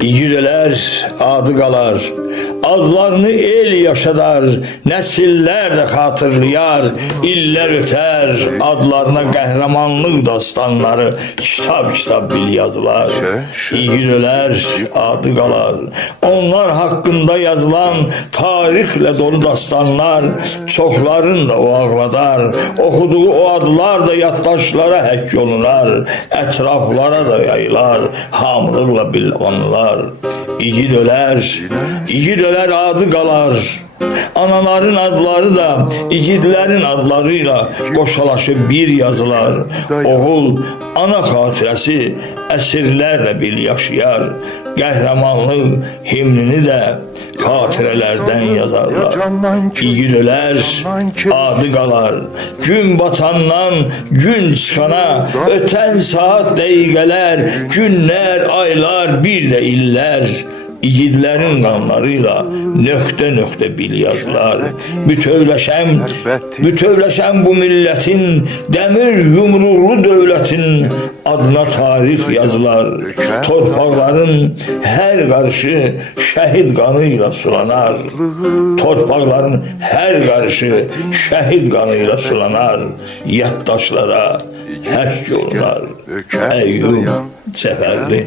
İgidələr adı qalar, adlarını el yaşadar, nəsillər də xatırlayar, illər ötər, adlarına qəhrəmanlıq dastanları kitab-kitab bil yazılar. İgidələr adı qalar, onlar haqqında yazılan tarixlə dolu dastanlar çoxların da o ağladar, oxuduğu o adlar da yaddaşlara həkk olunar, ətraflara da yayılar, hamılıqla bil onlar. İgidələr adı qalar. Anaların adları da igidlərin adlarıyla qoşalaşıb bir yazılar. Oğul, ana xatirəsi əsrlərlə bil yaşayar. Qəhrəmanlıq himnini də xatirələrdən yazarlar. İgidələr adı qalar. Gün batandan gün çıxana, ötən saat dəqiqələr, günlər, aylar, bir də illər. İgidlərin qanlarıyla nöqtə-nöqtə bil yazılar. Bütövləşən bu millətin, dəmir yumruqlu dövlətin adına tarix yazılar. Torpaqların hər qarışı şəhid qanıyla sulanar. Torpaqların hər qarışı şəhid qanıyla sulanar. Yaddaşlara həkk olunar. Əyyub Cəfərli.